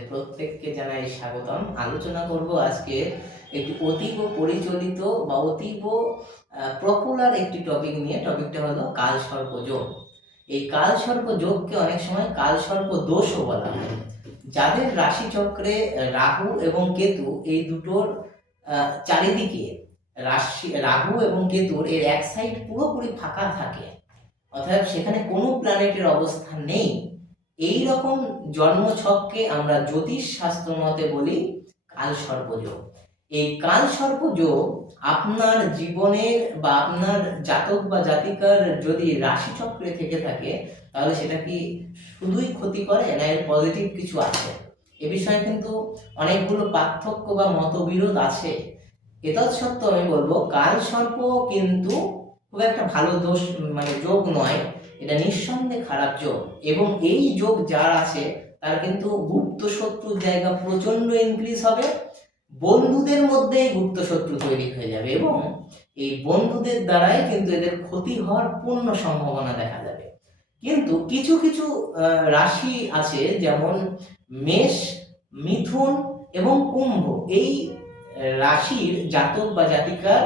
আপনাদের প্রত্যেককে জানাই স্বাগতম। আলোচনা করব আজকে একটি অতীব পরিচালিত বা অতীব পপুলার একটি টপিক নিয়ে। টপিকটা হলো কালসর্প যোগ। এই কালসর্প যোগকে অনেক সময় কালসর্প দোষও বলা হয়। যাদের রাশিচক্রে রাহু এবং কেতু এই দুটোর চারিদিকে রাহু এবং কেতুর এর এক সাইড পুরোপুরি ফাঁকা থাকে, অর্থাৎ সেখানে কোনো প্ল্যানেটের অবস্থান নেই, এই রকম জন্মছককে আমরা জ্যোতিষ শাস্ত্র মতে বলি কালসর্পযোগ। এই কালসর্পযোগ আপনার জীবনের বা আপনার জাতক বা জাতিকার যদি রাশিচক্রে থেকে থাকে, তাহলে সেটা কি শুধুই ক্ষতি করে, না এর পজিটিভ কিছু আছে? এ বিষয়ে কিন্তু অনেকগুলো পার্থক্য বা মতবিরোধ আছে। এতৎসত্ত্বেও আমি বলবো কালসর্প কিন্তু খুব একটা ভালো দোষ যোগ নয়, এটা নিঃসন্দেহে খারাপ যোগ। এবং এই যোগ যার আছে তার কিন্তু গুপ্ত শত্রুর জায়গা প্রচন্ড ইনক্রিজ হবে, বন্ধুদের মধ্যেই গুপ্ত শত্রু তৈরি হয়ে যাবে এবং এই বন্ধুদের দ্বারাই কিন্তু এদের ক্ষতি হওয়ার পূর্ণ সম্ভাবনা দেখা যাবে। কিন্তু কিছু কিছু রাশি আছে, যেমন মেষ, মিথুন এবং কুম্ভ, এই রাশির জাতক বা জাতিকার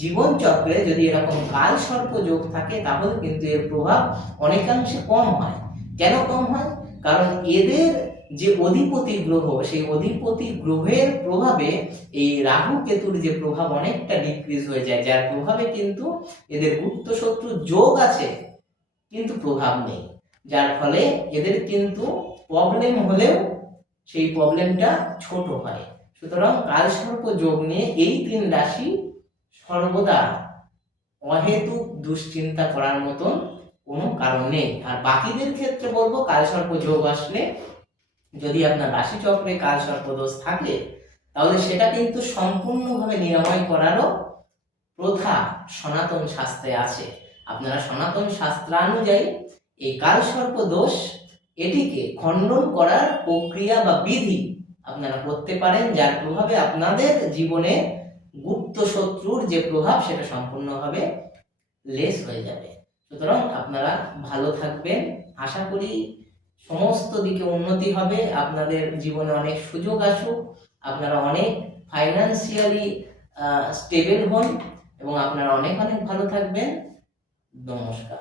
জীবন চক্রে যদি এরকম কালসর্প যোগ থাকে, তাহলে কিন্তু এর প্রভাব অনেকাংশে কম হয়। কেন কম হয়? কারণ এদের যে অধিপতি গ্রহ, সেই অধিপতি গ্রহের প্রভাবে এই রাহু কেতুর যে প্রভাব অনেকটা ডিক্রিজ হয়ে যায়, যার প্রভাবে কিন্তু এদের গুপ্ত শত্রু যোগ আছে কিন্তু প্রভাব নেই, যার ফলে এদের কিন্তু প্রবলেম হলেও সেই প্রবলেমটা ছোট হয়। সুতরাং কালসর্প যোগ নিয়ে এই তিন রাশি সর্বদা অহেতুক দুশ্চিন্তা করার মতন কোনো কারণ নেই। আর বাকিদের ক্ষেত্রে বলবো, কালসর্প যোগ আসলে যদি আপনার রাশিচক্রে কালসর্প দোষ থাকে, তাহলে সেটা কিন্তু সম্পূর্ণভাবে নিরাময় করারও প্রথা সনাতন শাস্ত্রে আছে। আপনারা সনাতন শাস্ত্রানুযায়ী এই কালসর্প দোষ এটিকে খণ্ডন করার প্রক্রিয়া বা বিধি আপনারা করতে পারেন, যার প্রভাবে আপনাদের জীবনে গুপ্ত শত্রুর যে প্রভাব সেটা সম্পূর্ণভাবে লেস হয়ে যাবে। সুতরাং আপনারা ভালো থাকবেন, আশা করি সমস্ত দিকে উন্নতি হবে, আপনাদের জীবনে অনেক সুযোগ আসুক, আপনারা অনেক ফাইন্যান্সিয়ালি স্টেবল হন এবং আপনারা অনেক অনেক ভালো থাকবেন। নমস্কার।